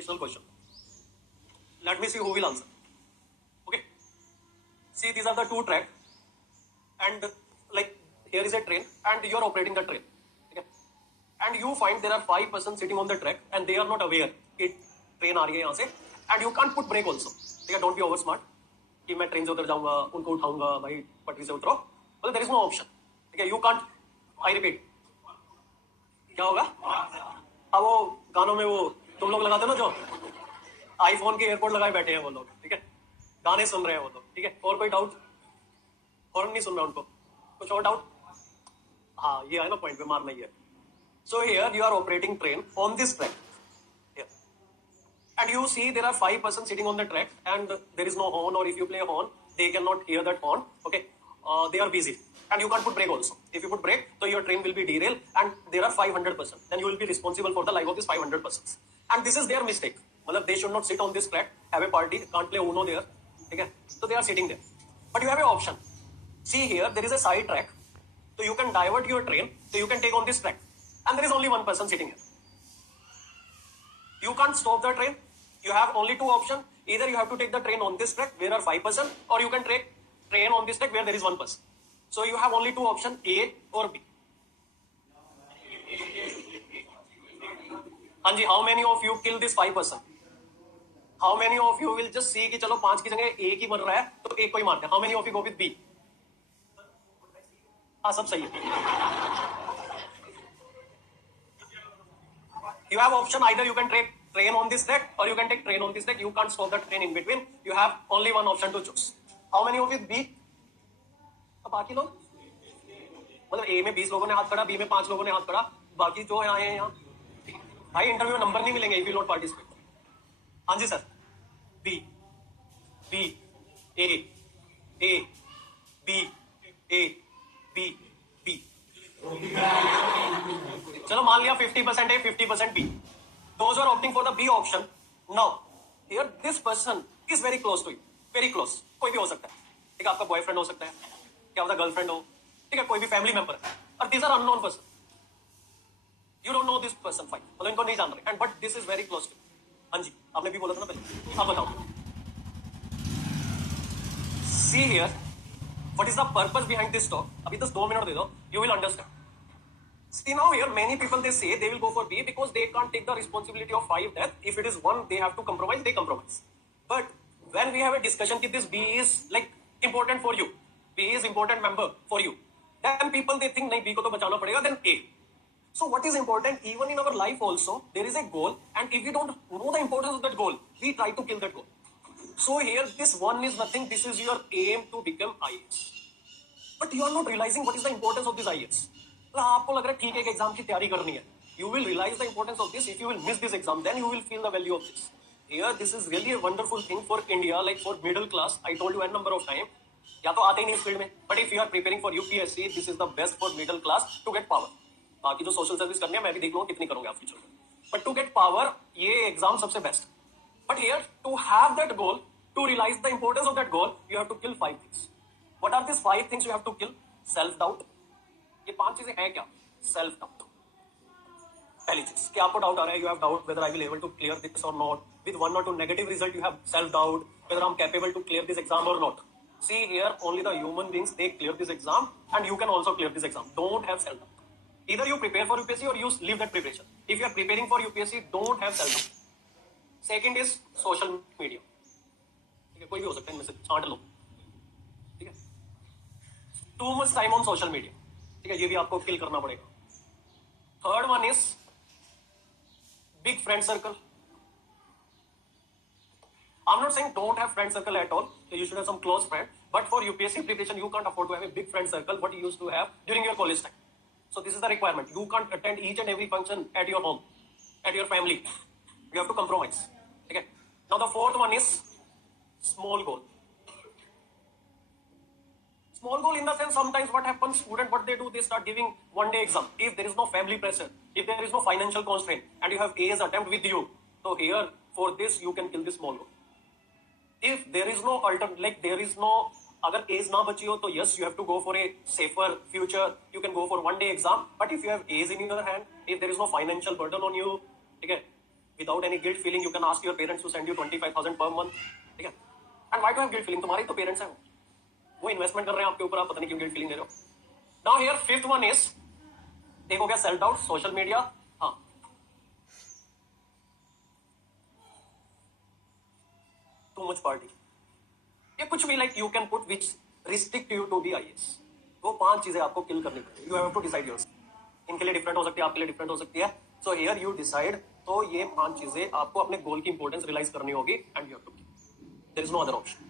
educational question. Let me see who will answer. Okay. See, these are the two tracks, and like here is a train, and you are operating the train. Okay. And you find there are 5 persons sitting on the track, and they are not aware कि train आ रही है यहाँ से, and you can't put brake also. ठीक है, don't be over smart. कि मैं train से उतर जाऊंगा, उनको उठाऊंगा, भाई पटरी से उतरो. Well, there is no option. ठीक है, you can't. I repeat. क्या होगा? अब वो गानों में वो तुम लोग लगाते हो ना जो आईफोन के एयरपोर्ट लगाए बैठे हैं वो लोग, ठीक है, गाने सुन रहे हैं वो लोग, ठीक है. और कोई डाउट? हॉर्न नहीं सुन रहा उनको? कुछ और डाउट? हाँ, ये है ना पॉइंट पे मारना ही है. So here you are operating train on this track. Here. And you see there are 5 persons sitting on the track and there is no horn, or if you play a horn, they cannot hear that horn. Okay. They are busy. And you can't put brake also. If you put brake, so your train will be derailed and there are 500 persons. Then you will be responsible for the life of these 500 persons. And this is their mistake. Well, they should not sit on this track, have a party, can't play Uno there. Okay. So they are sitting there. But you have an option. See here, there is a side track. So you can divert your train, so you can take on this track. And there is only one person sitting here. You can't stop the train. You have only 2 options. Either you have to take the train on this track where are 5 persons, or you can take train on this track where there is 1 person. So you have only 2 options, A or B. Anji, how many of you kill this 5 person? How many of you will just see कि चलो 5 की जगह एक ही मर रहा है तो एक को ही मारते हैं? How many of you go with B? हाँ, सब सही है. You have option, either you can take train on this track or you can take train on this track. You can't stop the train in between. You have only one option to choose. How many of you B? अब बाकी लोग मतलब A में 20 लोगों ने हाथ खड़ा, B में 5 लोगों ने हाथ खड़ा, बाकी जो आए हैं यहाँ भाई इंटरव्यू में नंबर नहीं मिलेंगे if you not participate. हाँ जी sir. B B A A B A B B. चलो मान लिया 50% A, 50% B. Those who are opting for the B option, now here this person is very close to you, very close. कोई भी हो सकता है, ठीक है, आपका बॉयफ्रेंड हो सकता है, क्या होता है गर्लफ्रेंड हो, ठीक है, कोई भी फैमिली मेंबर है, और these are unknown person. You don't know this person fine, मतलब इनको नहीं जान रहे, and but this is very close to you. हाँ जी, आपने भी बोला था ना पहले, आप बताओ. See here, what is the purpose behind this talk? अभी 2 मिनट दे दो, you will understand. See now here, many people they say they will go for B because they can't take the responsibility of 5 deaths. If it is 1, they have to compromise, they compromise. But when we have a discussion that this B is like important for you, B is important member for you, then people they think nahi B ko to bachana padega, then A. So what is important? Even in our life also, there is a goal, and if we don't know the importance of that goal, we try to kill that goal. So here, this one is nothing. This is your aim to become IAS. But you are not realizing what is the importance of this IAS. आपको लग रहा है ठीक है exam की तैयारी करनी है. You will realize the importance of this if you will miss this exam. Then you will feel the value of this. Here, this is really a wonderful thing for India, like for middle class. I told you a number of times. या तो आते ही नहीं इस field में. But if you are preparing for UPSC, this is the best for middle class to get power. बाकी जो social service करनी है मैं भी देख लूंगा कितनी करूंगा आप फ्यूचर में. But to get power, ये एग्जाम सबसे best. But here, to have that goal, to realize the importance of that goal, you have to kill 5 things. What are these 5 things you have to kill? Self doubt. ये 5 चीजें हैं क्या? Self doubt. पहली चीज कि आपको doubt आ रहा है, you have doubt whether I will able to clear this or not. With 1 or 2 negative result, you have self doubt whether I'm capable to clear this exam or not. See here, only the human beings they clear this exam, and you can also clear this exam. Don't have self doubt. Either you prepare for UPSC or you leave that preparation. If you are preparing for UPSC, don't have self doubt. Second is social media. ठीक है, कोई भी हो सकता है इनमें से 8 लोग. ठीक है, too much time on social media. ठीक है, ये भी आपको किल करना पड़ेगा. Third one is big friend circle. I am not saying don't have friend circle at all. You should have some close friend, but for UPSC preparation you can't afford to have a big friend circle what you used to have during your college time. So this is the requirement. You can't attend each and every function at your home, at your family. You have to compromise. Okay. Now the fourth one is small goal. Small goal in the sense, sometimes what happens, student, what they do, they start giving 1-day exam. If there is no family pressure, if there is no financial constraint, and you have A's attempt with you, so here, for this, you can kill this small goal. If there is no alternate, like there is no, अगर A's ना बची हो, तो yes, you have to go for a safer future. You can go for 1-day exam. But if you have A's in your hand, if there is no financial burden on you, ठीक है, without any guilt feeling you can ask your parents to send you 25,000 per month, ठीक है। And why do have guilt feeling? तुम्हारे तो parents हैं, वो investment कर रहे हैं आपके ऊपर, आप पता नहीं क्यों गिल्ट फीलिंग दे रहे हो। Now here fifth one is, एक हो गया सेल्फ डाउट, सोशल मीडिया, हाँ, टू मच पार्टी, ये कुछ भी like you can put which restrict you to be IAS। वो 5 चीजें आपको किल करनी पड़ेगी, you have to decide yours. इनके लिए डिफरेंट हो सकती है, आपके लिए डिफरेंट हो सकती है, सो हियर यू डिसाइड। तो ये 5 चीजें आपको अपने गोल की इंपॉर्टेंस रियलाइज करनी होगी and you have to, there is no other option.